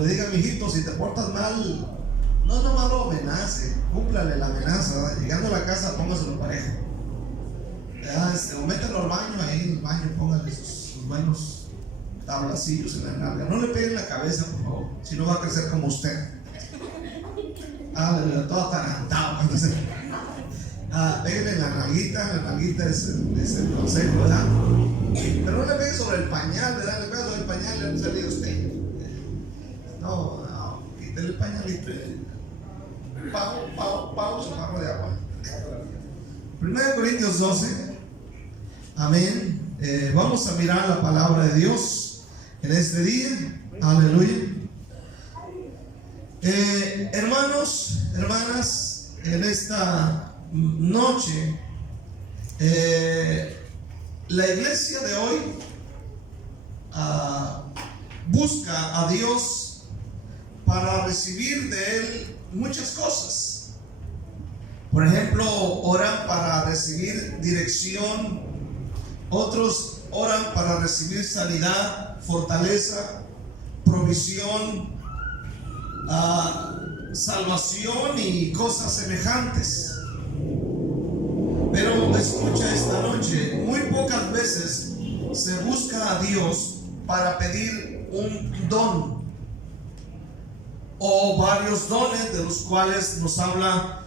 le diga: mijito, si te portas mal, no nomás lo amenace, cúmplale la amenaza, ¿verdad? Llegando a la casa, póngaselo parejo. O mételo al baño, ahí en el baño, póngale sus buenos tablacillos en la nalga. No le peguen la cabeza, por favor, si no va a crecer como usted. Todo atarantado. Péguenle la nalguita es el consejo, ¿verdad? Pero no le pegue sobre el pañal, ¿verdad? Le pega sobre el pañal, le ha salido usted. No, quítale el pañalito. Pausa, bajo de agua. 1 Corintios 12. Amén. Vamos a mirar la palabra de Dios en este día. Aleluya. Hermanos, hermanas, en esta noche, la iglesia de hoy busca a Dios para recibir de Él muchas cosas. Por ejemplo, oran para recibir dirección, otros oran para recibir sanidad, fortaleza, provisión, salvación y cosas semejantes. Pero escucha esta noche, muy pocas veces se busca a Dios para pedir un don o varios dones, de los cuales nos habla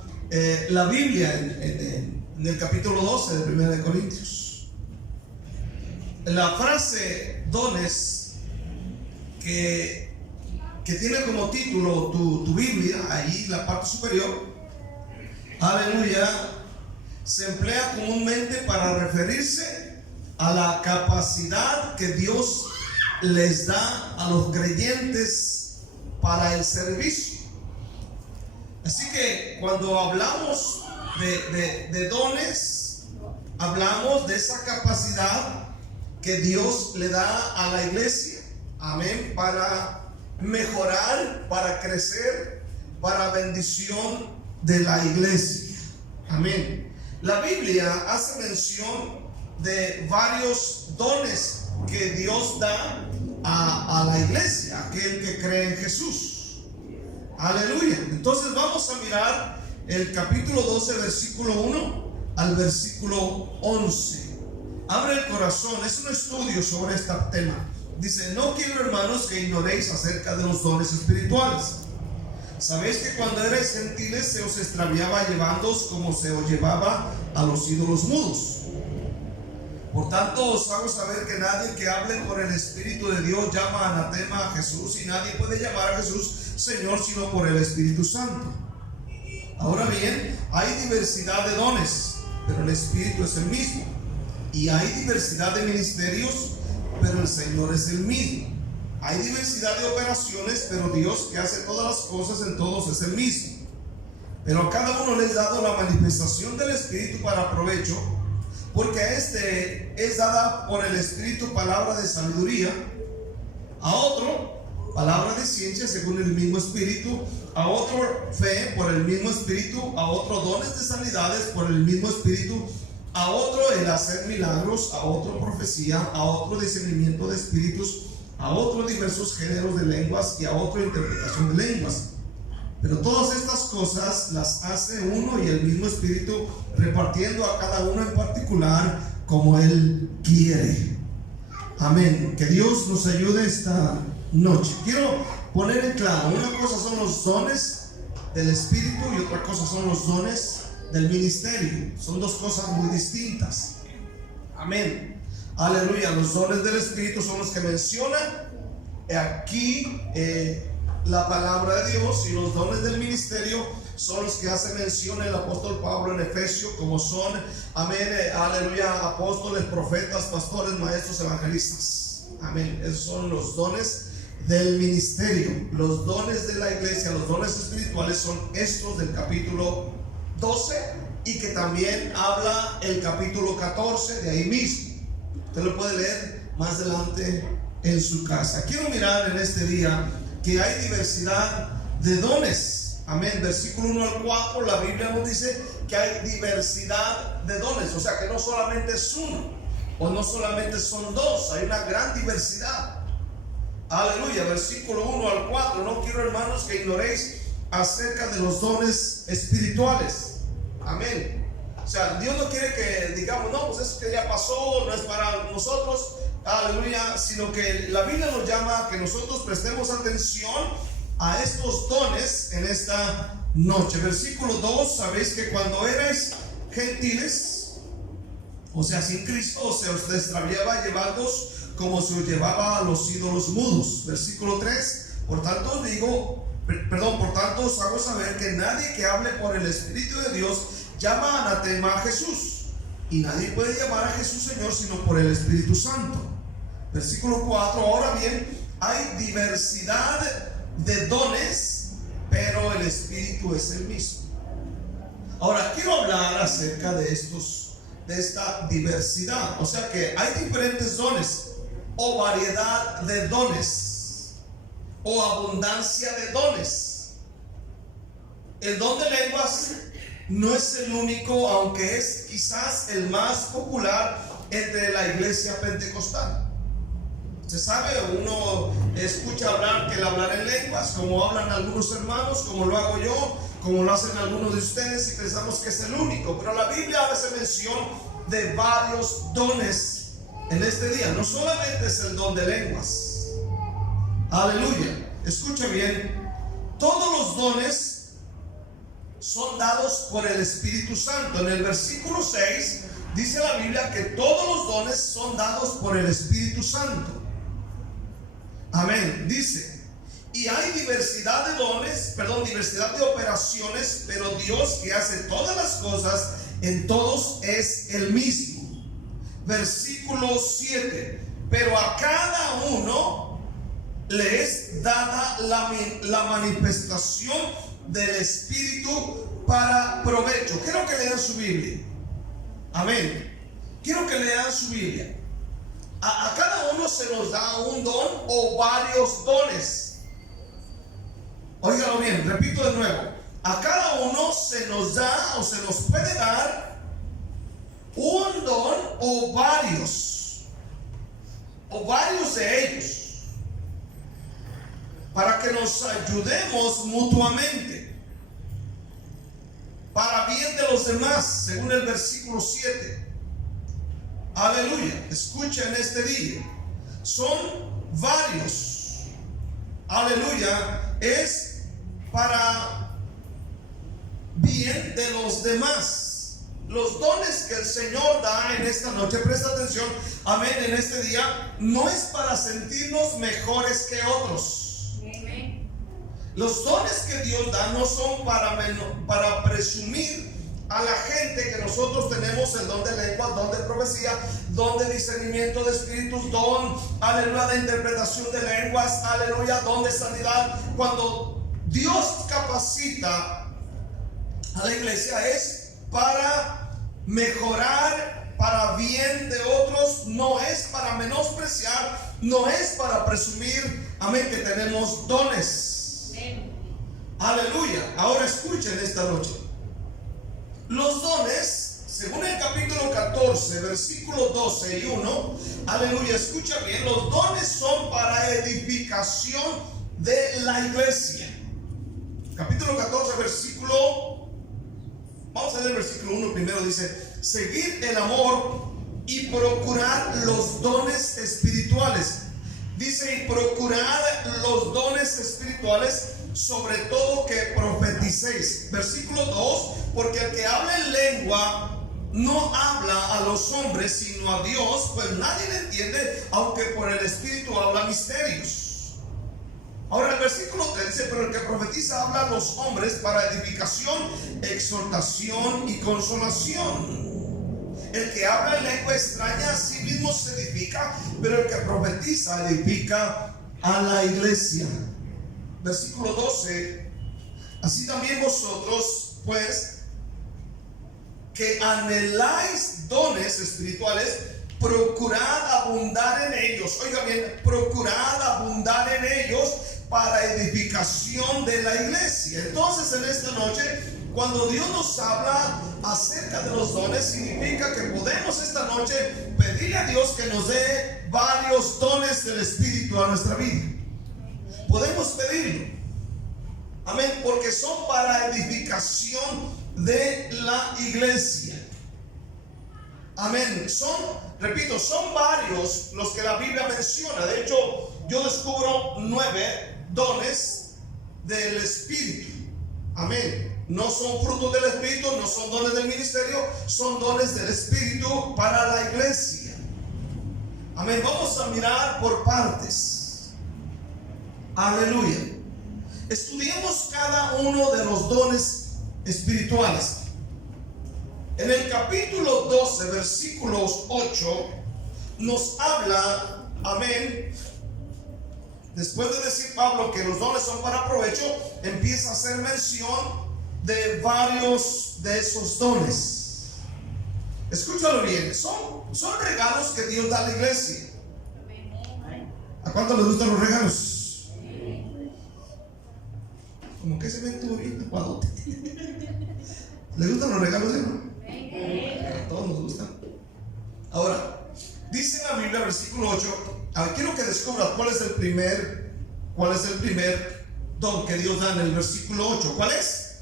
la Biblia en el capítulo 12 de 1 Corintios. La frase dones, que tiene como título tu Biblia, ahí en la parte superior, aleluya, se emplea comúnmente para referirse a la capacidad que Dios les da a los creyentes para el servicio. Así que cuando hablamos de dones, hablamos de esa capacidad que Dios le da a la iglesia, amén, para mejorar, para crecer, para bendición de la iglesia, amén. La Biblia hace mención de varios dones que Dios da a la iglesia, aquel que cree en Jesús. Aleluya. Entonces vamos a mirar el capítulo 12, versículo 1 al versículo 11. Abre el corazón, es un estudio sobre este tema. Dice: no quiero, hermanos, que ignoréis acerca de los dones espirituales. Sabéis que cuando erais gentiles se os extraviaba llevándoos como se os llevaba a los ídolos mudos. Por tanto os hago saber que nadie que hable por el Espíritu de Dios llama anatema a Jesús, y nadie puede llamar a Jesús Señor sino por el Espíritu Santo. Ahora bien, hay diversidad de dones, pero el Espíritu es el mismo. Y hay diversidad de ministerios, pero el Señor es el mismo. Hay diversidad de operaciones, pero Dios, que hace todas las cosas en todos, es el mismo. Pero a cada uno le es dado la manifestación del Espíritu para provecho, porque a este es dada por el Espíritu palabra de sabiduría, a otro palabra de ciencia según el mismo Espíritu, a otro fe por el mismo Espíritu, a otro dones de sanidades por el mismo Espíritu, a otro el hacer milagros, a otro profecía, a otro discernimiento de espíritus, a otro diversos géneros de lenguas y a otro interpretación de lenguas. Pero todas estas cosas las hace uno y el mismo Espíritu, repartiendo a cada uno en particular como Él quiere. Amén. Que Dios nos ayude esta noche. Quiero poner en claro, una cosa son los dones del Espíritu y otra cosa son los dones del ministerio. Son dos cosas muy distintas. Amén. Aleluya. Los dones del Espíritu son los que menciona aquí la palabra de Dios, y los dones del ministerio son los que hace mención el apóstol Pablo en Efesios, como son, amén, aleluya, apóstoles, profetas, pastores, maestros, evangelistas. Amén. Esos son los dones del ministerio. Los dones de la iglesia, los dones espirituales, son estos del capítulo 12, y que también habla el capítulo 14 de ahí mismo. Usted lo puede leer más adelante en su casa. Quiero mirar en este día que hay diversidad de dones. Amén. Versículo 1 al 4, la Biblia nos dice que hay diversidad de dones. O sea que no solamente es uno, o no solamente son dos, hay una gran diversidad. Aleluya, versículo 1 al 4. No quiero, hermanos, que ignoréis acerca de los dones espirituales. Amén. O sea, Dios no quiere que digamos, no, pues eso que ya pasó, no es para nosotros. Aleluya, sino que la Biblia nos llama a que nosotros prestemos atención a estos dones en esta noche. Versículo 2, sabéis que cuando erais gentiles, o sea, sin Cristo, se os extraviaba llevándoos como se os llevaba a los ídolos mudos. Versículo 3, por tanto os hago saber que nadie que hable por el Espíritu de Dios llama anatema a Jesús, y nadie puede llamar a Jesús Señor sino por el Espíritu Santo. Versículo 4, ahora bien, hay diversidad de dones, pero el Espíritu es el mismo. Ahora quiero hablar acerca de esta diversidad. O sea que hay diferentes dones, o variedad de dones, o abundancia de dones. El don de lenguas no es el único, aunque es quizás el más popular entre la iglesia pentecostal. Se sabe, uno escucha hablar que el hablar en lenguas, como hablan algunos hermanos, como lo hago yo, como lo hacen algunos de ustedes, y pensamos que es el único. Pero la Biblia hace mención de varios dones en este día. No solamente es el don de lenguas. Aleluya. Escucha bien. Todos los dones son dados por el Espíritu Santo. En el versículo 6 dice la Biblia que todos los dones son dados por el Espíritu Santo. Amén. Dice, y hay diversidad de dones, diversidad de operaciones, pero Dios, que hace todas las cosas en todos, es el mismo. Versículo 7, pero a cada uno le es dada la manifestación del Espíritu para provecho. Quiero que lean su Biblia. Amén. Quiero que lean su Biblia. A cada uno se nos da un don o varios dones. Óigalo bien, repito de nuevo. A cada uno se nos da o se nos puede dar un don o varios de ellos, para que nos ayudemos mutuamente para bien de los demás, según el versículo 7. Aleluya. Escuchen este día. Son varios. Aleluya. Es para bien de los demás. Los dones que el Señor da en esta noche, presta atención, amén, en este día, no es para sentirnos mejores que otros. Amén. Los dones que Dios da no son para presumir a la gente que nosotros tenemos el don de lenguas, don de profecía, don de discernimiento de espíritus, don, aleluya, de interpretación de lenguas, aleluya, don de sanidad. Cuando Dios capacita a la iglesia es para mejorar, para bien de otros, no es para menospreciar, no es para presumir, amén, que tenemos dones. Amén. Aleluya. Ahora escuchen esta noche. Los dones, según el capítulo 14, versículo 12 y 1, aleluya, escucha bien, los dones son para edificación de la iglesia. Capítulo 14, vamos a leer el versículo 1 primero, dice, seguid el amor y procurad los dones espirituales. Dice, y procurad los dones espirituales, sobre todo que profeticéis. Versículo 2, porque el que habla en lengua no habla a los hombres sino a Dios, pues nadie le entiende, aunque por el Espíritu habla misterios. Ahora el versículo 3 dice, pero el que profetiza habla a los hombres para edificación, exhortación y consolación. El que habla en lengua extraña a sí mismo se edifica, pero el que profetiza edifica a la iglesia. Versículo 12, así también vosotros, pues, que anheláis dones espirituales, procurad abundar en ellos. Oiga bien, procurad abundar en ellos para edificación de la iglesia. Entonces en esta noche, cuando Dios nos habla acerca de los dones, significa que podemos esta noche pedirle a Dios que nos dé varios dones del Espíritu a nuestra vida. Podemos pedirlo. Amén, porque son para edificación de la iglesia. Amén. Repito, son varios los que la Biblia menciona. De hecho, yo descubro 9 dones del Espíritu. Amén. No son frutos del Espíritu, no son dones del ministerio, son dones del Espíritu para la iglesia. Amén. Vamos a mirar por partes. Aleluya. Estudiemos cada uno de los dones espirituales. En el capítulo 12, versículos 8, nos habla, amén. Después de decir Pablo que los dones son para provecho, empieza a hacer mención de varios de esos dones. Escúchalo bien, son regalos que Dios da a la iglesia. ¿A cuánto les gustan los regalos? Como que se ven tú bien aguadote. ¿Les gustan los regalos, hermano? A todos nos gustan. Ahora, dice en la Biblia, versículo 8. Quiero que descubras cuál es el primer don que Dios da en el versículo 8. ¿Cuál es?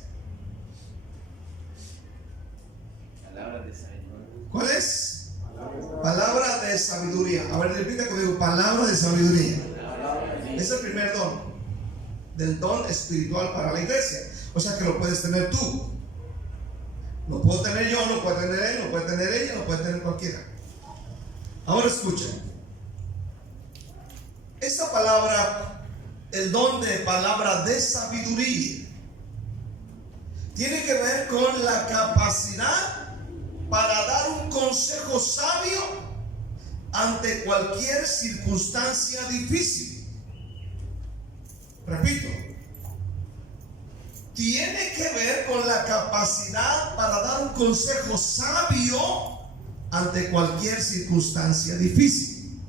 Palabra de sabiduría. ¿Cuál es? Palabra de sabiduría. A ver, repita conmigo, palabra de sabiduría. Es el primer don del don espiritual para la iglesia. O sea que lo puedes tener tú. Lo puedo tener yo, lo puede tener él, lo puede tener ella, lo puede tener cualquiera. Ahora escuchen. Esta palabra, el don de palabra de sabiduría, tiene que ver con la capacidad para dar un consejo sabio ante cualquier circunstancia difícil. Repito, tiene que ver con la capacidad para dar un consejo sabio ante cualquier circunstancia difícil.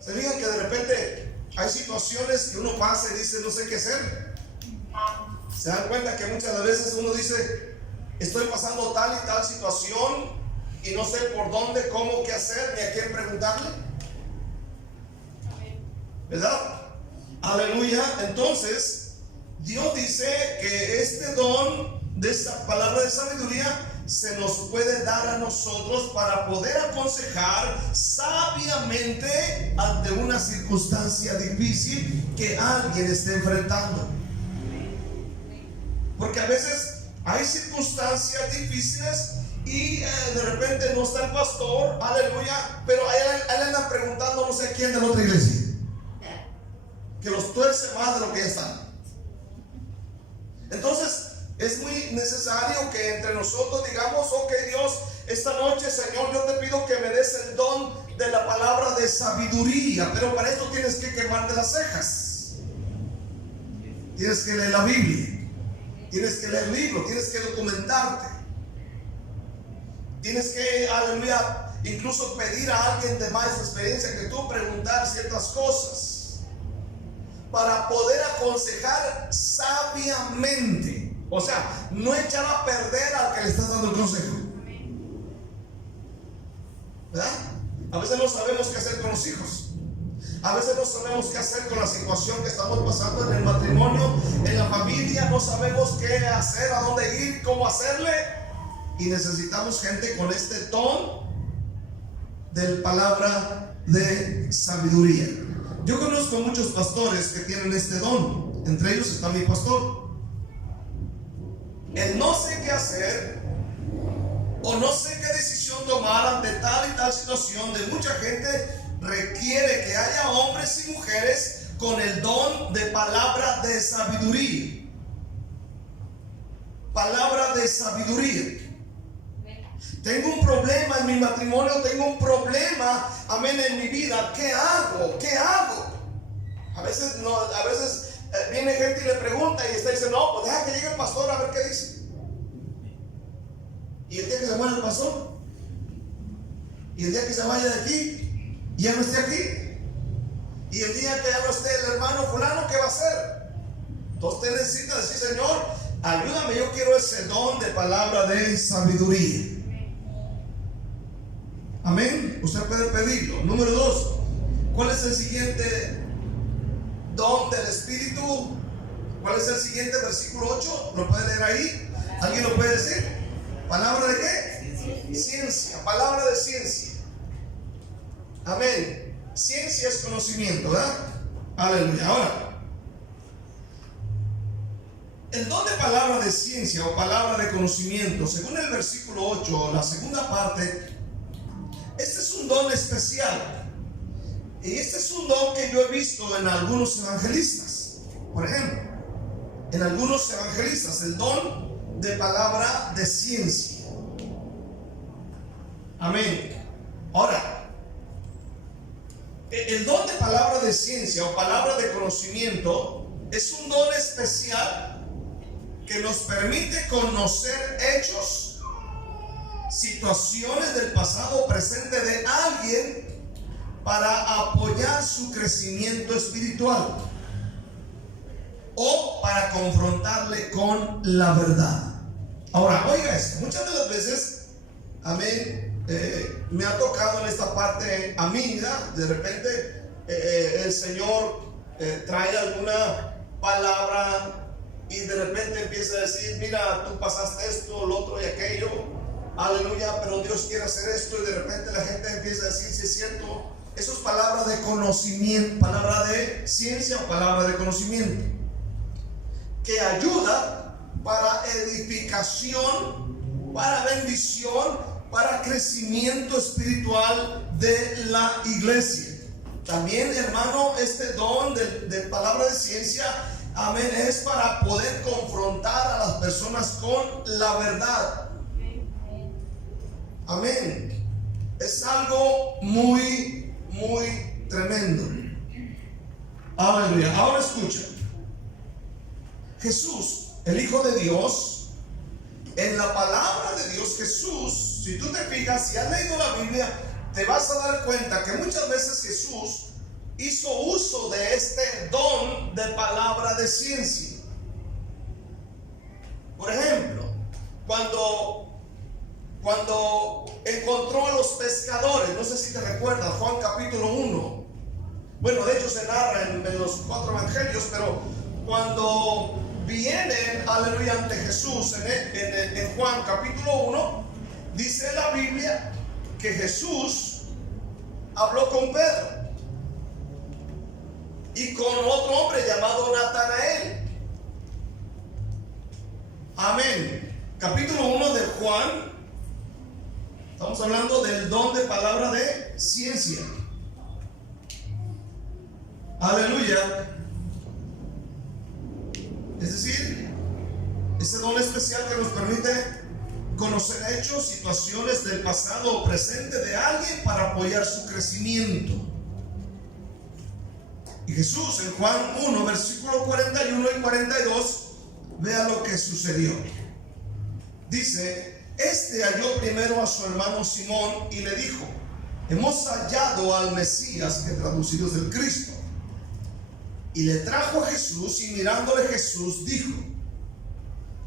Se fijan que de repente hay situaciones que uno pasa y dice no sé qué hacer. Se dan cuenta que muchas veces uno dice estoy pasando tal y tal situación y no sé por dónde, cómo, qué hacer, ni a quién preguntarle. ¿Verdad? Aleluya. Entonces Dios dice que este don de esta palabra de sabiduría se nos puede dar a nosotros para poder aconsejar sabiamente ante una circunstancia difícil que alguien esté enfrentando. Porque a veces hay circunstancias difíciles y de repente no está el pastor, aleluya, pero a él anda preguntando no sé quién de la otra iglesia, que los tuerce más de lo que ya están. Entonces es muy necesario que entre nosotros digamos: ok, Dios, esta noche, Señor, yo te pido que me des el don de la palabra de sabiduría, pero para esto tienes que quemarte las cejas, tienes que leer la Biblia, tienes que leer el libro, tienes que documentarte, tienes que, aleluya, incluso pedir a alguien de más experiencia que tú, preguntar ciertas cosas para poder aconsejar sabiamente. O sea, no echar a perder al que le estás dando el consejo. ¿Verdad? A veces no sabemos qué hacer con los hijos. A veces no sabemos qué hacer con la situación que estamos pasando en el matrimonio, en la familia. No sabemos qué hacer, a dónde ir, cómo hacerle. Y necesitamos gente con este don de palabra de sabiduría. Yo conozco muchos pastores que tienen este don. Entre ellos está mi pastor. El no sé qué hacer o no sé qué decisión tomar ante tal y tal situación de mucha gente requiere que haya hombres y mujeres con el don de palabra de sabiduría. Palabra de sabiduría. Tengo un problema en mi matrimonio, tengo un problema, amén, en mi vida. ¿Qué hago? ¿Qué hago? A veces viene gente y le pregunta y está diciendo: no, pues deja que llegue el pastor a ver qué dice. Y el día que se muere el pastor, y el día que se vaya de aquí, ya no esté aquí, y el día que ya no esté el hermano fulano, ¿qué va a hacer? Entonces usted necesita decir: Señor, ayúdame, yo quiero ese don de palabra de sabiduría. Amén. Usted puede pedirlo. Número 2, ¿cuál es el siguiente don del Espíritu. ¿Cuál es el siguiente? Versículo 8. ¿Lo puede leer ahí? ¿Alguien lo puede decir? ¿Palabra de qué? Ciencia. Palabra de ciencia. Amén. Ciencia es conocimiento, ¿verdad? Aleluya. Ahora, el don de palabra de ciencia o palabra de conocimiento, según el versículo 8, la segunda parte, este es un don especial. Y este es un don que yo he visto en algunos evangelistas. Por ejemplo, en algunos evangelistas, el don de palabra de ciencia. Amén. Ahora, el don de palabra de ciencia o palabra de conocimiento es un don especial que nos permite conocer hechos, situaciones del pasado o presente de alguien para apoyar su crecimiento espiritual o para confrontarle con la verdad. Ahora, oiga esto, muchas de las veces, amén, me ha tocado en esta parte a mí, ¿verdad? De repente el Señor trae alguna palabra y de repente empieza a decir, mira, tú pasaste esto, lo otro y aquello, aleluya, pero Dios quiere hacer esto, y de repente la gente empieza a decir, si es cierto. Eso es palabra de conocimiento, palabra de ciencia o palabra de conocimiento, que ayuda para edificación, para bendición, para crecimiento espiritual de la iglesia. También, hermano, este don de palabra de ciencia, amén, es para poder confrontar a las personas con la verdad. Amén. Es algo muy tremendo. Aleluya. Ahora escucha. Jesús, el Hijo de Dios, en la palabra de Dios, Jesús, si tú te fijas, si has leído la Biblia, te vas a dar cuenta que muchas veces Jesús hizo uso de este don de palabra de ciencia. Por ejemplo, cuando encontró a los pescadores, no sé si te recuerdas, Juan capítulo 1. Bueno, de hecho se narra en los 4 evangelios, pero cuando vienen, aleluya, ante Jesús en Juan capítulo 1, dice la Biblia que Jesús habló con Pedro y con otro hombre llamado Natanael. Amén. Capítulo 1 de Juan. Estamos hablando del don de palabra de ciencia. Aleluya. Es decir, ese don especial que nos permite conocer hechos, situaciones del pasado o presente de alguien para apoyar su crecimiento. Y Jesús en Juan 1, versículo 41 y 42, vea lo que sucedió. Dice, halló primero a su hermano Simón y le dijo, hemos hallado al Mesías, que traducido es el Cristo. Y le trajo a Jesús, y mirándole Jesús dijo,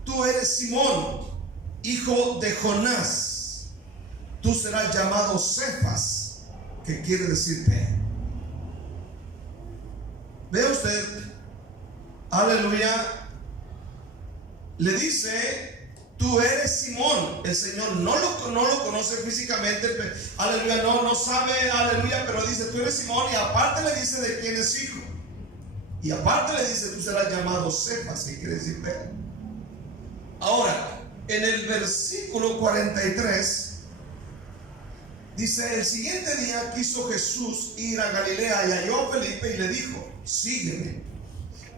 tú eres Simón, hijo de Jonás, tú serás llamado Cefas, que quiere decir Pedro. Vea usted, aleluya, le dice, tú eres Simón. El Señor no lo conoce físicamente, aleluya, no sabe, aleluya, pero dice, tú eres Simón, y aparte le dice de quién es hijo. Y aparte le dice, tú serás llamado Cefas, que quiere decir Pedro. Ahora, en el versículo 43, dice, el siguiente día quiso Jesús ir a Galilea y halló a Felipe y le dijo, sígueme.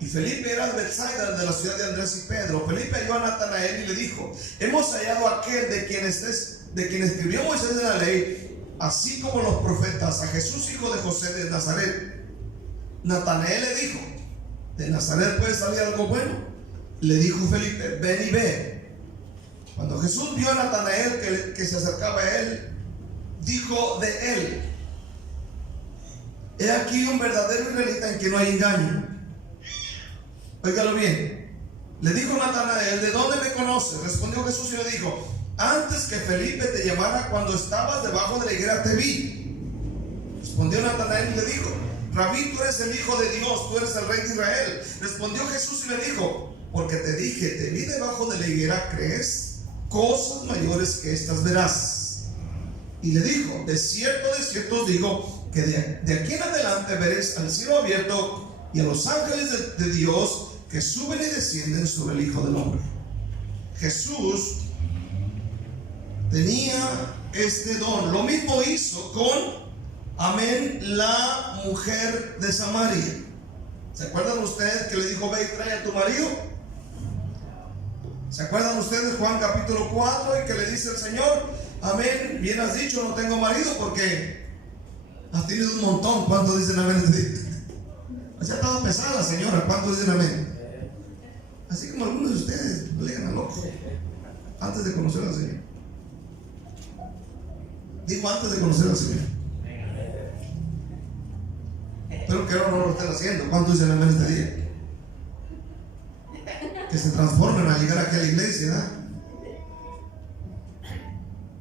Y Felipe era de Bethsaida, de la ciudad de Andrés y Pedro. Felipe halló a Natanael y le dijo, hemos hallado a aquel de quien escribió Moisés de la ley, así como los profetas, a Jesús, hijo de José de Nazaret. Natanael le dijo, ¿de Nazaret puede salir algo bueno? Le dijo Felipe, ven y ve. Cuando Jesús vio a Natanael que se acercaba a él, dijo de él, he aquí un verdadero israelita en quien no hay engaño. Óigalo bien. Le dijo Natanael, ¿de dónde me conoces? Respondió Jesús y le dijo, antes que Felipe te llamara, cuando estabas debajo de la higuera te vi. Respondió Natanael y le dijo, Rabí, tú eres el Hijo de Dios, tú eres el Rey de Israel. Respondió Jesús y le dijo: porque te dije, te vi debajo de la higuera, ¿crees? Cosas mayores que estas verás. Y le dijo: de cierto os digo, que de aquí en adelante veréis al cielo abierto y a los ángeles de Dios que suben y descienden sobre el Hijo del Hombre. Jesús tenía este don. Lo mismo hizo con, amén, la mujer de Samaria. ¿Se acuerdan ustedes que le dijo: ve y trae a tu marido? ¿Se acuerdan ustedes Juan capítulo 4 y que le dice el Señor: amén, bien has dicho, no tengo marido porque has tenido un montón? ¿Cuántos dicen amén? Ya estaba pesada la señora. ¿Cuántos dicen amén? Así como algunos de ustedes le llegan a loco antes de conocer al Señor. Digo, antes de conocer al Señor. Espero que ahora no lo estén haciendo. ¿Cuántos dicen amén este día? Que se transformen a llegar aquí a la iglesia, ¿verdad?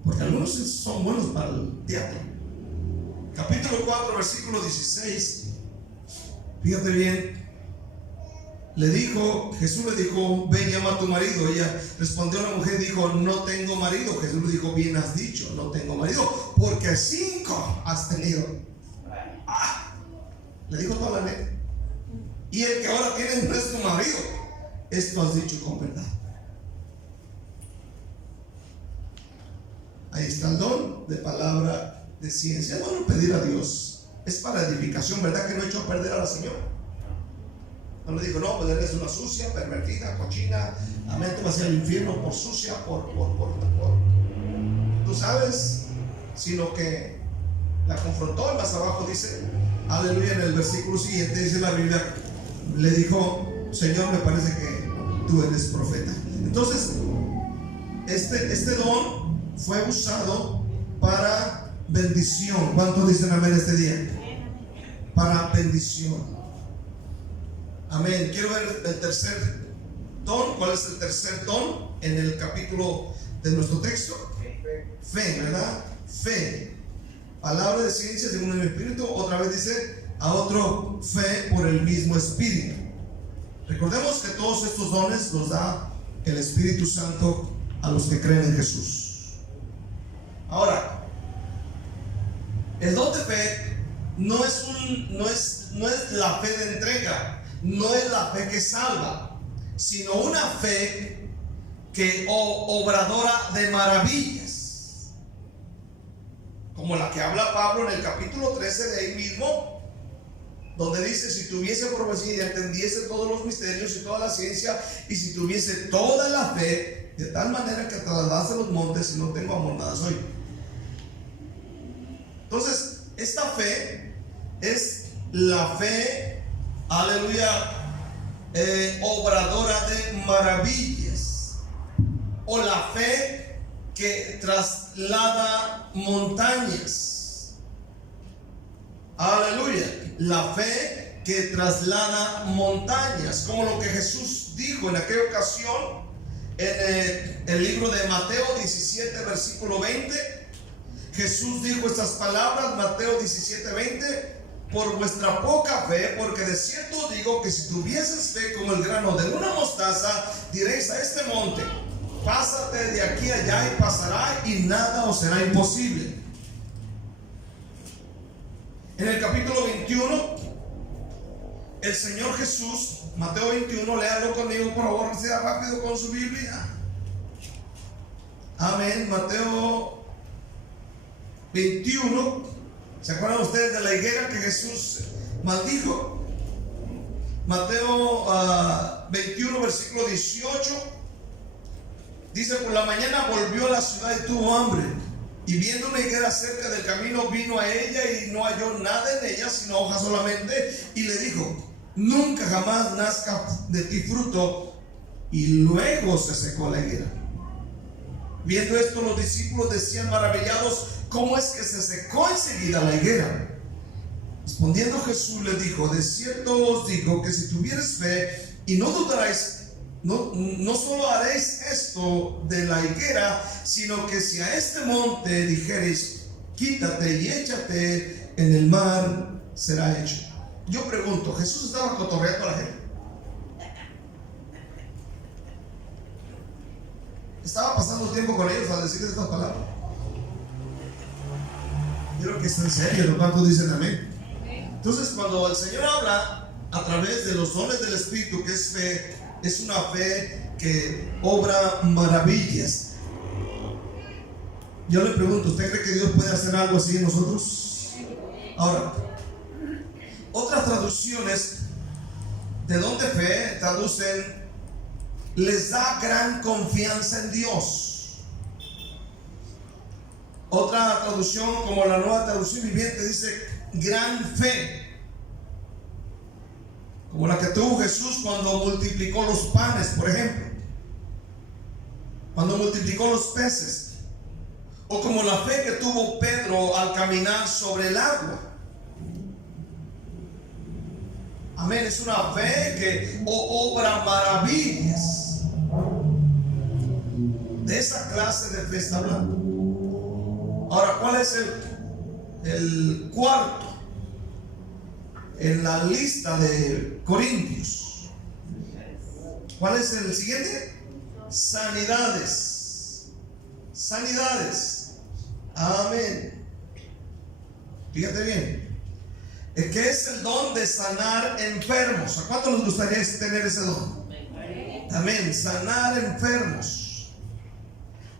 Porque algunos son buenos para el teatro. Capítulo 4, versículo 16. Fíjate bien. Jesús le dijo: ven, llama a tu marido. Ella respondió a la mujer y dijo: no tengo marido. Jesús le dijo: bien has dicho, no tengo marido, porque 5 has tenido. Le dijo toda la ley. Y el que ahora tienes no es tu marido. Esto has dicho con verdad. Ahí está el don de palabra de ciencia. Es bueno pedir a Dios. Es para edificación, ¿verdad? Que no echó a perder a la señora. No le dijo: no, pues eres una sucia, pervertida, cochina, amén, te vas al infierno por sucia, por tú sabes, sino que la confrontó. Y más abajo dice, aleluya, en el versículo siguiente dice la Biblia, le dijo: Señor, me parece que tú eres profeta. Entonces, este don fue usado para bendición. ¿Cuántos dicen amén este día? Para bendición. Amén. Quiero ver el tercer don. ¿Cuál es el tercer don en el capítulo de nuestro texto? Fe, ¿verdad? Fe. Palabra de ciencia según el Espíritu. Otra vez dice: a otro fe por el mismo Espíritu. Recordemos que todos estos dones los da el Espíritu Santo a los que creen en Jesús. Ahora, el don de fe no es la fe de entrega, no es la fe que salva, sino una fe que obradora de maravillas, como la que habla Pablo en el capítulo 13 de ahí mismo, donde dice: si tuviese profecía y entendiese todos los misterios y toda la ciencia, y si tuviese toda la fe, de tal manera que trasladase los montes, y no tengo amor, nada soy. Entonces, esta fe es la fe, aleluya, obradora de maravillas, o la fe que traslada montañas. Aleluya, la fe que traslada montañas, como lo que Jesús dijo en aquella ocasión en el libro de Mateo 17, versículo 20. Jesús dijo estas palabras, Mateo 17, 20: por vuestra poca fe, porque de cierto os digo que si tuvieses fe como el grano de una mostaza, diréis a este monte: pásate de aquí allá, y pasará, y nada os será imposible. En el capítulo 21, el Señor Jesús, Mateo 21, léalo conmigo por favor, sea rápido con su Biblia. Amén. Mateo 21. ¿Se acuerdan ustedes de la higuera que Jesús maldijo? Mateo 21, versículo 18. Dice: por la mañana volvió a la ciudad y tuvo hambre, y viendo una higuera cerca del camino, vino a ella y no halló nada en ella, sino hojas solamente, y le dijo: nunca jamás nazca de ti fruto. Y luego se secó la higuera. Viendo esto, los discípulos decían maravillados: ¿cómo es que se secó enseguida la higuera? Respondiendo Jesús les dijo: de cierto os digo que si tuviereis fe y no dudaréis, no solo haréis esto de la higuera, sino que si a este monte dijereis: quítate y échate en el mar, será hecho. Yo pregunto, ¿Jesús estaba cotorreando a la gente? ¿Estaba pasando tiempo con ellos al decirles estas palabras? Yo creo que es en serio, ¿no? ¿Cuántos dicen amén? Entonces, cuando el Señor habla a través de los dones del Espíritu, que es fe, es una fe que obra maravillas. Yo le pregunto, ¿usted cree que Dios puede hacer algo así en nosotros? Ahora, otras traducciones de don de fe traducen: les da gran confianza en Dios. Otra traducción, como la Nueva Traducción Viviente, dice gran fe, como la que tuvo Jesús cuando multiplicó los panes, por ejemplo, cuando multiplicó los peces, o como la fe que tuvo Pedro al caminar sobre el agua. Amén, es una fe que obra maravillas. De esa clase de fe está hablando. Ahora, ¿cuál es el cuarto en la lista de Corintios? ¿Cuál es el siguiente? Sanidades. Sanidades. Amén. Fíjate bien. ¿Qué es el don de sanar enfermos? ¿A cuántos les gustaría tener ese don? Amén. Sanar enfermos.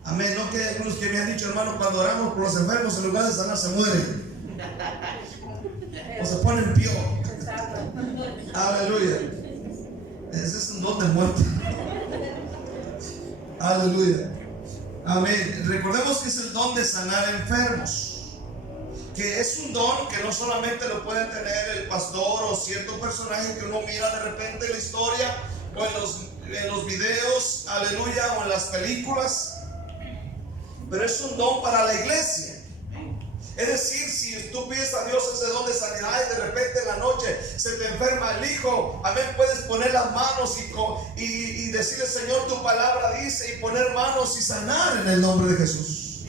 Amén. No que algunos que me han dicho, hermano, cuando oramos por los enfermos, en lugar de sanar, se mueren o se ponen peor. Aleluya. Ese es un don de muerte. Aleluya. Amén. Recordemos que es el don de sanar enfermos, que es un don que no solamente lo puede tener el pastor o cierto personaje que uno mira de repente en la historia o en los videos, aleluya, o en las películas, pero es un don para la iglesia. Es decir, si tú pides a Dios ese don de sanidad y de repente en la noche se te enferma el hijo, amén, puedes poner las manos y decirle: Señor, tu palabra dice, y poner manos y sanar en el nombre de Jesús.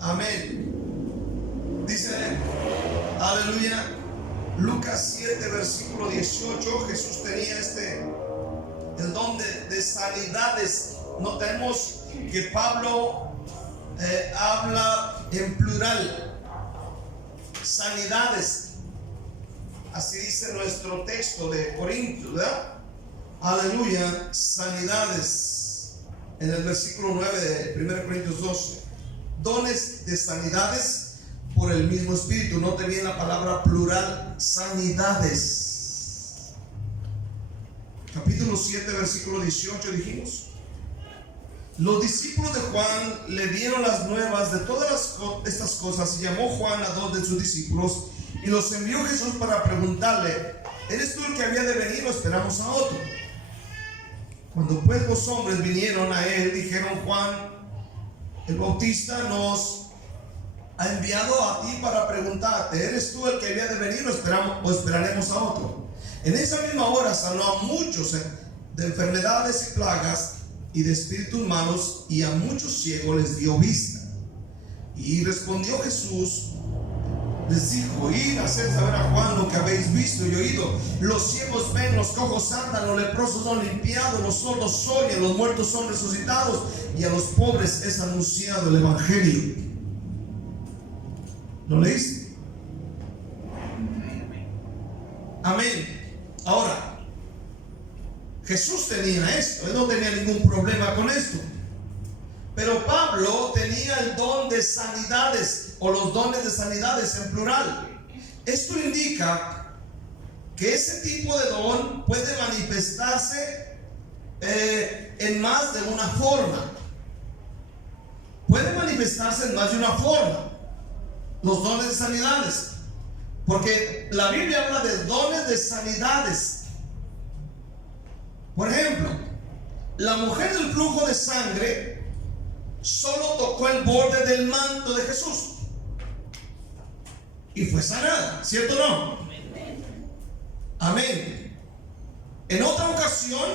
Amén. Dice, aleluya, Lucas 7, versículo 18, Jesús tenía el don de sanidades. Notemos que Pablo habla en plural, sanidades. Así dice nuestro texto de Corintios, ¿verdad? Aleluya, sanidades. En el versículo 9 de 1 Corintios 12, dones de sanidades por el mismo Espíritu. Note bien la palabra plural, sanidades. Capítulo 7, versículo 18 dijimos: los discípulos de Juan le dieron las nuevas de todas estas cosas, y llamó Juan a 2 de sus discípulos y los envió Jesús para preguntarle: ¿eres tú el que había de venir o esperamos a otro? Cuando pues los hombres vinieron a él, dijeron: Juan el Bautista nos ha enviado a ti para preguntarte: ¿eres tú el que había de venir o esperaremos a otro? En esa misma hora sanó a muchos de enfermedades y plagas y de espíritus malos, y a muchos ciegos les dio vista. Y respondió Jesús, les dijo: id a hacer saber a Juan lo que habéis visto y oído. Los ciegos ven, los cojos andan, los leprosos son limpiados, los sordos oyen, los muertos son resucitados, y a los pobres es anunciado el evangelio. ¿Lo leíste? Amén. Ahora, Jesús tenía esto, él no tenía ningún problema con esto. Pero Pablo tenía el don de sanidades, o los dones de sanidades en plural. Esto indica que ese tipo de don puede manifestarse en más de una forma. Puede manifestarse en más de una forma los dones de sanidades, porque la Biblia habla de dones de sanidades. Por ejemplo, la mujer del flujo de sangre solo tocó el borde del manto de Jesús y fue sanada, ¿cierto o no? Amén. En otra ocasión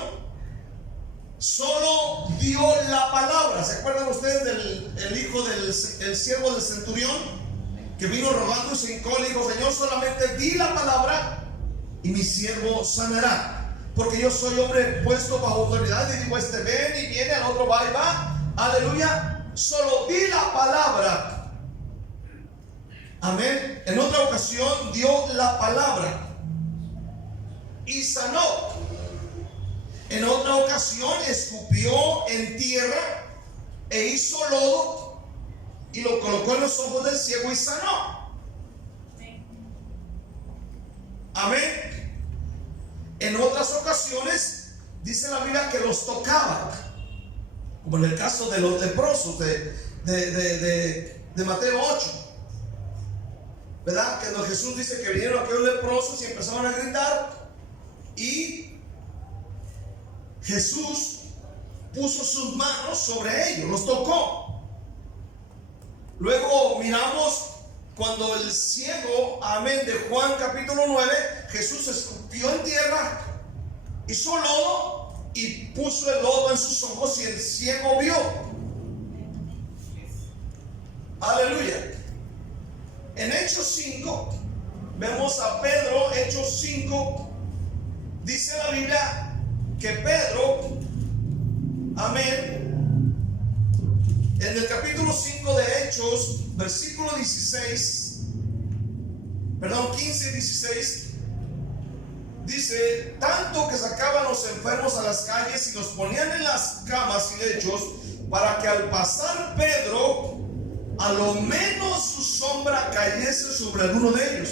solo dio la palabra. ¿Se acuerdan ustedes del hijo del siervo del centurión que vino rogando sin col, dijo: Señor, solamente di la palabra y mi siervo sanará, porque yo soy hombre puesto bajo autoridad. Y digo, este ven y viene, al otro va y va. Aleluya. Solo di la palabra. Amén. En otra ocasión dio la palabra y sanó. En otra ocasión escupió en tierra e hizo lodo y lo colocó en los ojos del ciego y sanó. Amén. En otras ocasiones dice la Biblia que los tocaba, como en el caso de los leprosos de Mateo 8, ¿verdad? Que cuando Jesús dice que vinieron aquellos leprosos y empezaban a gritar, y Jesús puso sus manos sobre ellos, los tocó. Luego miramos cuando el ciego, amén, de Juan capítulo 9, Jesús escupió en tierra, hizo lodo y puso el lodo en sus ojos y el ciego vio. Aleluya. En Hechos 5 vemos a Pedro. Hechos 5 dice la Biblia que Pedro, amén, en el capítulo 5 de Hechos, versículo 15 y 16, dice: tanto que sacaban los enfermos a las calles y los ponían en las camas y lechos, para que al pasar Pedro, a lo menos su sombra cayese sobre alguno de ellos.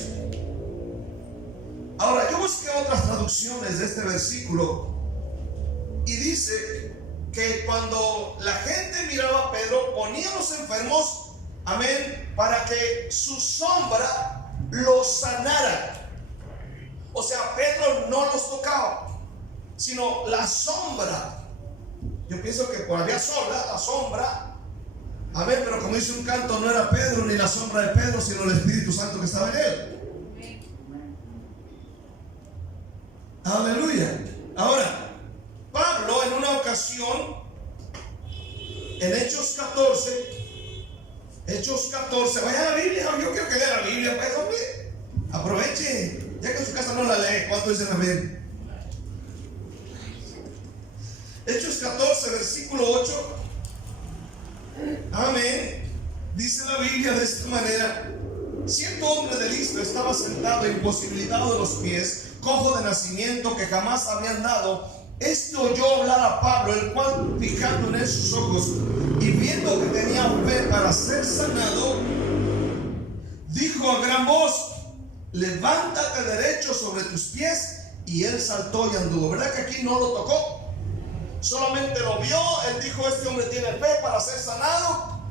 Ahora, yo busqué otras traducciones de este versículo y dice que cuando la gente miraba a Pedro, ponía a los enfermos, amén, para que su sombra los sanara. O sea, Pedro no los tocaba, sino la sombra. Yo pienso que por había sombra, la sombra, amén, pero como dice un canto, no era Pedro ni la sombra de Pedro, sino el Espíritu Santo que estaba en él. Aleluya. Ahora, Pablo en una ocasión, en Hechos 14, vaya a la Biblia. Yo quiero que lea la Biblia, pues, hombre, aproveche, ya que en su casa no la lee. ¿Cuánto dicen amén? Hechos 14, versículo 8. Amén. Dice la Biblia de esta manera: cierto hombre de Listra estaba sentado, imposibilitado de los pies, cojo de nacimiento, que jamás había andado. Este oyó hablar a Pablo, el cual, fijando en él sus ojos y viendo que tenía fe para ser sanado, dijo a gran voz: levántate derecho sobre tus pies. Y él saltó y anduvo. ¿Verdad que aquí no lo tocó? Solamente lo vio. Él dijo: este hombre tiene fe para ser sanado.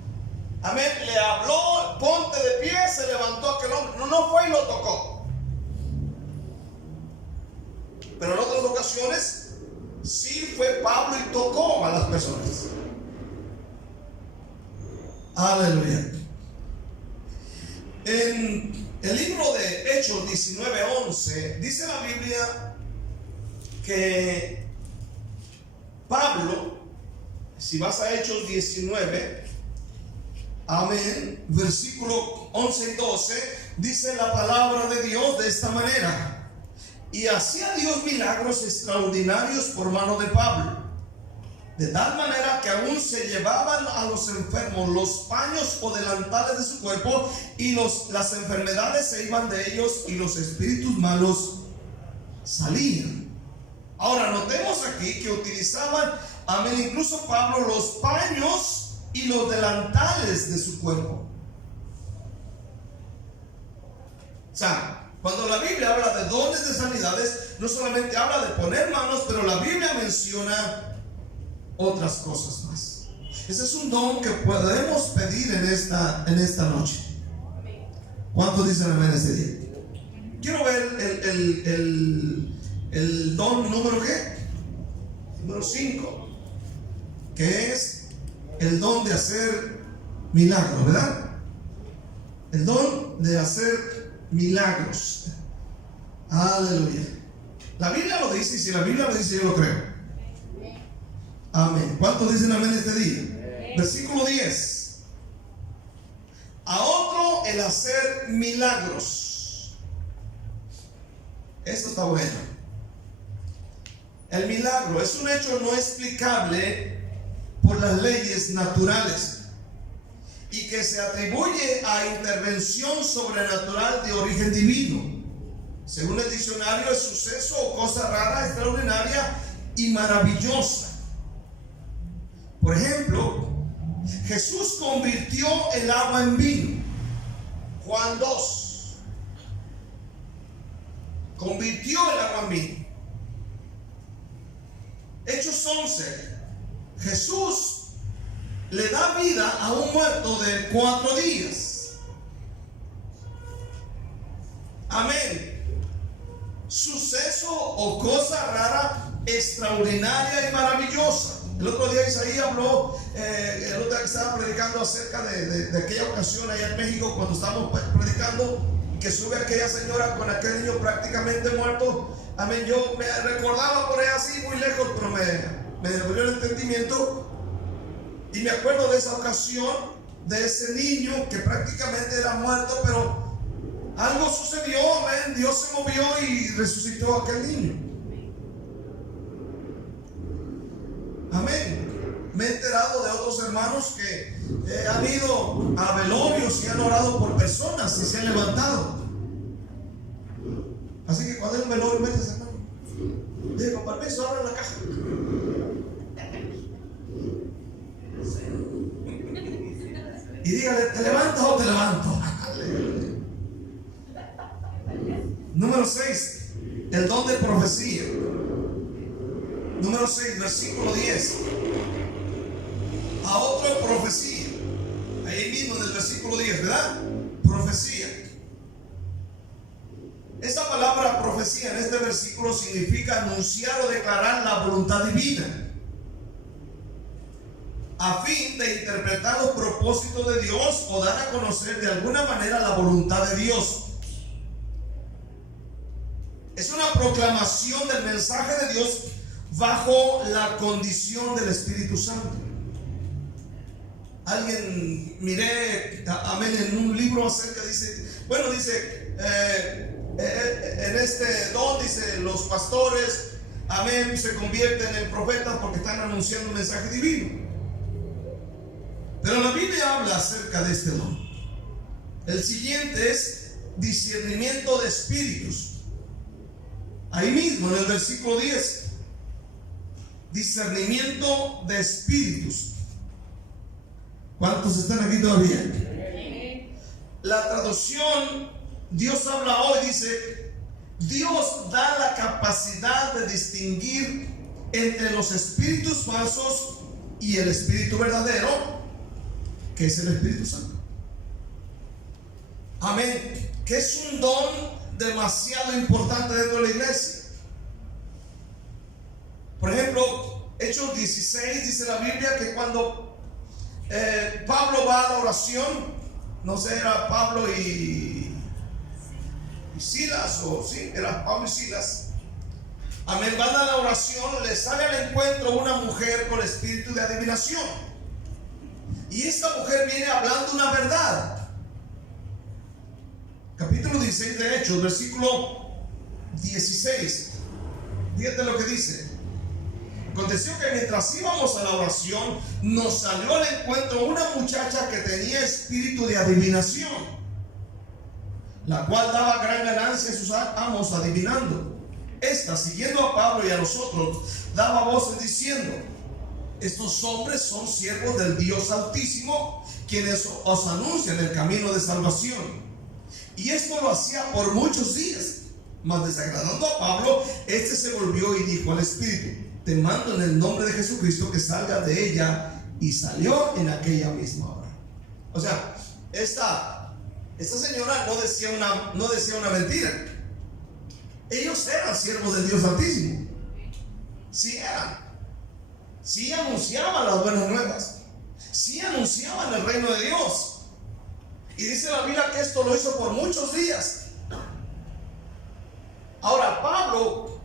Amén. Le habló: ponte de pie. Se levantó aquel hombre. No fue y lo tocó. Pero en otras ocasiones sí fue Pablo y tocó a las personas. Aleluya. En el libro de Hechos 19:11 dice la Biblia que Pablo, si vas a Hechos 19, amén, versículo 11 y 12, dice la palabra de Dios de esta manera: y hacía Dios milagros extraordinarios por mano de Pablo, de tal manera que aún se llevaban a los enfermos los paños o delantales de su cuerpo, y las enfermedades se iban de ellos y los espíritus malos salían. Ahora notemos aquí que utilizaban, amén, incluso Pablo, los paños y los delantales de su cuerpo. O sea, cuando la Biblia habla de dones de sanidades, no solamente habla de poner manos, pero la Biblia menciona otras cosas más. Ese es un don que podemos pedir en esta noche. ¿Cuántos dicen amén este día? Quiero ver el don número ¿qué? Número 5, que es el don de hacer milagros, ¿verdad? El don de hacer milagros. Aleluya. La Biblia lo dice, y si la Biblia lo dice, yo lo creo. Amén. ¿Cuántos dicen amén este día? Versículo 10. A otro el el hacer milagros. Esto está bueno. El milagro es un hecho no explicable por las leyes naturales y que se atribuye a intervención sobrenatural de origen divino. Según el diccionario, es suceso o cosa rara, extraordinaria y maravillosa. Por ejemplo, Jesús convirtió el agua en vino. Juan 2. Convirtió el agua en vino. Hechos 11. Jesús le da vida a un muerto de 4 días. Amén. Suceso o cosa rara, extraordinaria y maravillosa. El otro día Isaías habló, el otro día que estaba predicando acerca de aquella ocasión allá en México, cuando estábamos predicando, que sube aquella señora con aquel niño prácticamente muerto. Amén. Yo me recordaba por ahí así muy lejos, pero me devolvió el entendimiento. Y me acuerdo de esa ocasión, de ese niño que prácticamente era muerto, pero algo sucedió, amén. Dios se movió y resucitó a aquel niño. Amén. Me he enterado de otros hermanos que han ido a velorios y han orado por personas y se han levantado. Así que cuando hay un velorio, métese, hermano. Dije, con permiso, abra la caja. Y dígale, ¿te levantas o te levanto? Número 6, el don de profecía. Número 6, versículo 10. A otra profecía. Ahí mismo en el versículo 10, ¿verdad? Profecía. Esta palabra profecía en este versículo significa anunciar o declarar la voluntad divina, a fin de interpretar los propósitos de Dios o dar a conocer de alguna manera la voluntad de Dios. Es una proclamación del mensaje de Dios bajo la condición del Espíritu Santo. Alguien, miré, amén, en un libro acerca, dice, en este don, dice, los pastores, amén, se convierten en profetas porque están anunciando un mensaje divino. Pero la Biblia habla acerca de este don. El siguiente es discernimiento de espíritus. Ahí mismo en el versículo 10, discernimiento de espíritus. ¿Cuántos están aquí todavía? La traducción Dios habla hoy dice: Dios da la capacidad de distinguir entre los espíritus falsos y el espíritu verdadero, que es el Espíritu Santo. Amén. Que es un don demasiado importante dentro de la iglesia. Por ejemplo, Hechos 16 dice la Biblia que cuando Pablo va a la oración, no sé, era Pablo y Silas, o sí, era Pablo y Silas. Amén, van a la oración, le sale al encuentro una mujer con espíritu de adivinación. Y esta mujer viene hablando una verdad. Capítulo 16 de Hechos, versículo 16. Fíjate lo que dice. Aconteció que mientras íbamos a la oración, nos salió al encuentro una muchacha que tenía espíritu de adivinación, la cual daba gran ganancia a sus amos adivinando. Esta, siguiendo a Pablo y a nosotros, daba voces diciendo: estos hombres son siervos del Dios Altísimo, quienes os anuncian el camino de salvación. Y esto lo hacía por muchos días. Mas desagradando a Pablo, este se volvió y dijo al espíritu: te mando en el nombre de Jesucristo que salga de ella. Y salió en aquella misma hora. O sea, esta señora no decía una mentira. Ellos eran siervos del Dios Altísimo. Sí eran. Sí anunciaban las buenas nuevas. Sí anunciaban el reino de Dios. Y dice la Biblia que esto lo hizo por muchos días. Ahora Pablo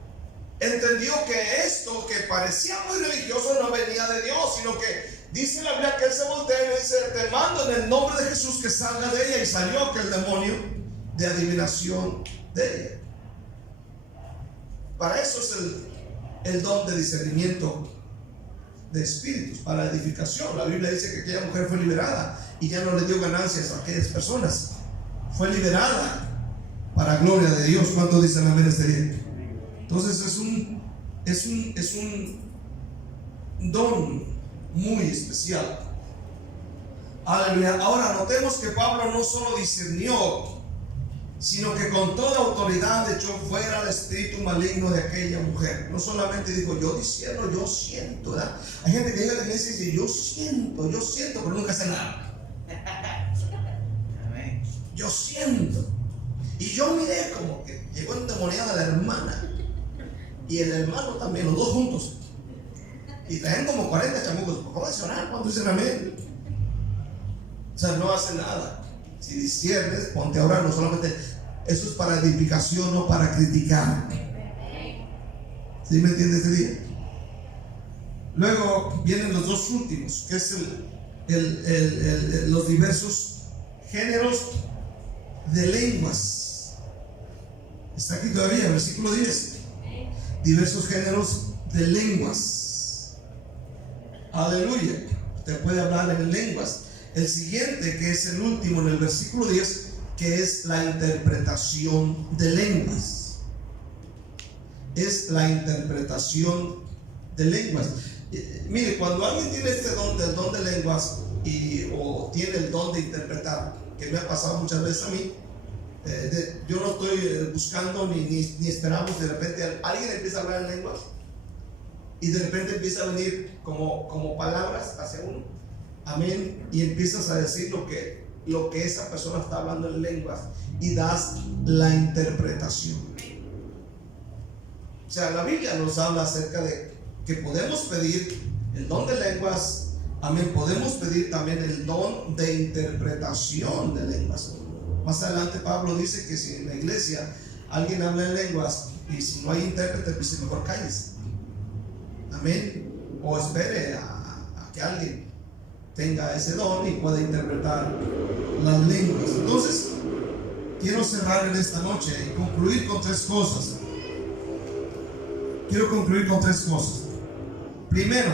entendió que esto que parecía muy religioso no venía de Dios, sino que dice la Biblia que él se voltea y le dice: te mando en el nombre de Jesús que salga de ella. Y salió aquel demonio de adivinación de ella. Para eso es el don de discernimiento de espíritus, para edificación. La Biblia dice que aquella mujer fue liberada y ya no le dio ganancias a aquellas personas. Fue liberada para gloria de Dios. ¿Cuántos dicen amén este día? Entonces es un don muy especial. Aleluya. Ahora notemos que Pablo no solo discernió, sino que con toda autoridad echó fuera el espíritu maligno de aquella mujer. No solamente dijo: yo discierno, yo siento, ¿verdad? Hay gente que llega a la iglesia y dice: yo siento, pero nunca hace nada. Yo siento. Y yo miré como que llegó endemoniada la hermana y el hermano también, los dos juntos, y traen como 40 chamucos. ¿Por favor, orar? ¿Cuántos dicen amén? O sea, no hace nada. Si disciernes, ponte a orar. No solamente eso es para edificación, no para criticar. ¿Sí me entiende este día? Luego vienen los dos últimos, que es los diversos géneros de lenguas. Está aquí todavía, versículo 10. Diversos géneros de lenguas. Aleluya. Usted puede hablar en lenguas. El siguiente, que es el último en el versículo 10, que es la interpretación de lenguas. Es la interpretación de lenguas. Mire, cuando alguien tiene este don, del don de lenguas, o tiene el don de interpretar, que me ha pasado muchas veces a mí, yo no estoy buscando ni esperamos, de repente alguien empieza a hablar en lenguas y de repente empieza a venir como palabras hacia uno, amén, y empiezas a decir lo que esa persona está hablando en lenguas y das la interpretación. O sea, la Biblia nos habla acerca de que podemos pedir el don de lenguas, amén, podemos pedir también el don de interpretación de lenguas. Más adelante Pablo dice que si en la iglesia alguien habla en lenguas y si no hay intérprete, pues mejor calles, amén, o espere a que alguien tenga ese don y pueda interpretar las lenguas. Entonces quiero cerrar en esta noche y concluir con tres cosas. Quiero concluir con tres cosas. Primero,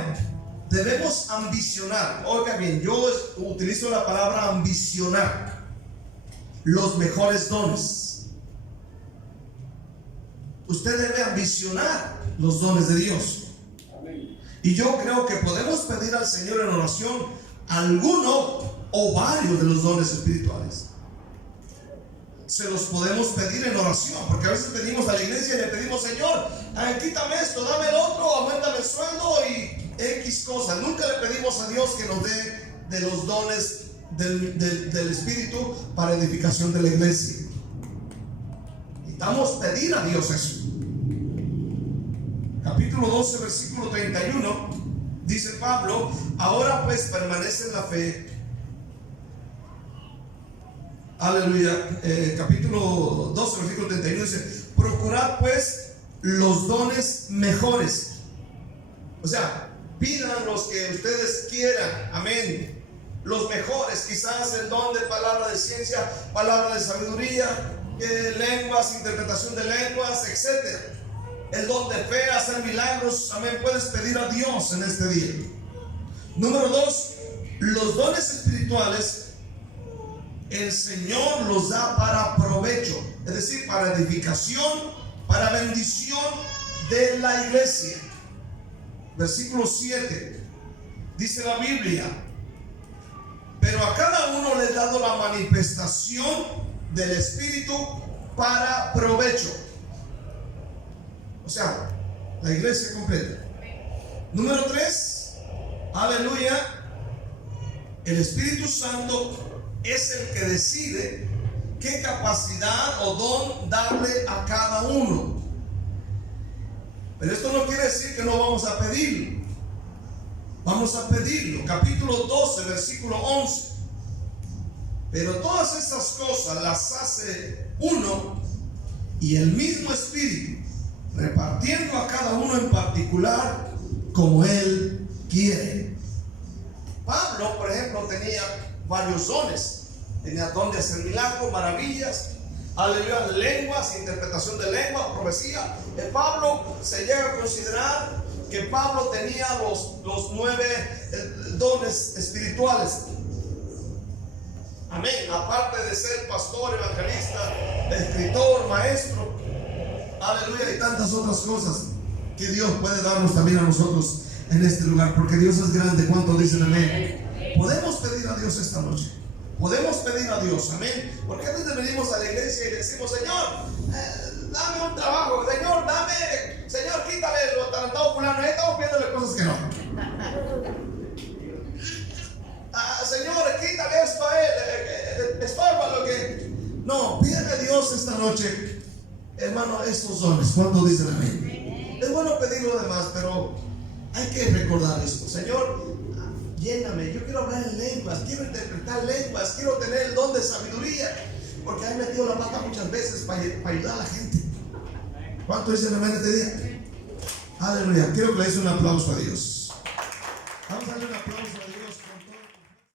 debemos ambicionar. Oiga bien, yo utilizo la palabra ambicionar los mejores dones. Usted debe ambicionar los dones de Dios. Y yo creo que podemos pedir al Señor en oración alguno o varios de los dones espirituales. Se los podemos pedir en oración, porque a veces venimos a la iglesia y le pedimos: Señor, quítame esto, dame el otro, aumentame el sueldo y X cosas. Nunca le pedimos a Dios que nos dé de los dones del Espíritu para edificación de la iglesia. Necesitamos pedir a Dios eso. Capítulo 12, versículo 31, dice Pablo: ahora pues permanece en la fe. Aleluya. Capítulo 12, versículo 31 dice: procurad pues los dones mejores. O sea, pidan los que ustedes quieran, amén, los mejores. Quizás el don de palabra de ciencia, palabra de sabiduría, lenguas, interpretación de lenguas, etc. El don de fe, hacer milagros, amén. Puedes pedir a Dios en este día. Número 2, los dones espirituales el Señor los da para provecho, es decir, para edificación, para bendición de la iglesia. Versículo 7, dice la Biblia: pero a cada uno le he dado la manifestación del Espíritu para provecho. O sea, la iglesia completa. Número 3, aleluya, el Espíritu Santo es el que decide qué capacidad o don darle a cada uno. Pero esto no quiere decir que no vamos a pedirlo. Vamos a pedirlo. Capítulo 12, versículo 11. Pero todas estas cosas las hace uno y el mismo Espíritu, repartiendo a cada uno en particular como Él quiere. Pablo, por ejemplo, tenía varios dones. Tenía don de hacer milagros, maravillas, aleluya, lenguas, interpretación de lengua, profecía. Pablo se llega a considerar que Pablo tenía los 9 dones espirituales. Amén. Aparte de ser pastor, evangelista, escritor, maestro, aleluya, y tantas otras cosas que Dios puede darnos también a nosotros en este lugar, porque Dios es grande. ¿Cuántos dicen amén? Podemos pedir a Dios esta noche. Podemos pedir a Dios, amén. Porque antes de venimos a la iglesia y decimos: Señor, dame un trabajo, Señor, Señor, quítale lo atarantado fulano. Ahí estamos pidiéndole cosas que no. Señor, quítale esto a él, estorba lo que. No, pídele a Dios esta noche, hermano, estos dones. ¿Cuántos dicen amén? Es bueno pedir lo demás, pero hay que recordar esto. Señor, lléname, yo quiero hablar en lenguas, quiero interpretar lenguas, quiero tener el don de sabiduría, porque he metido la pata muchas veces para ayudar a la gente. ¿Cuánto dicen amén este día? Aleluya. Quiero que le des un aplauso a Dios. Vamos a darle un aplauso a Dios con todo.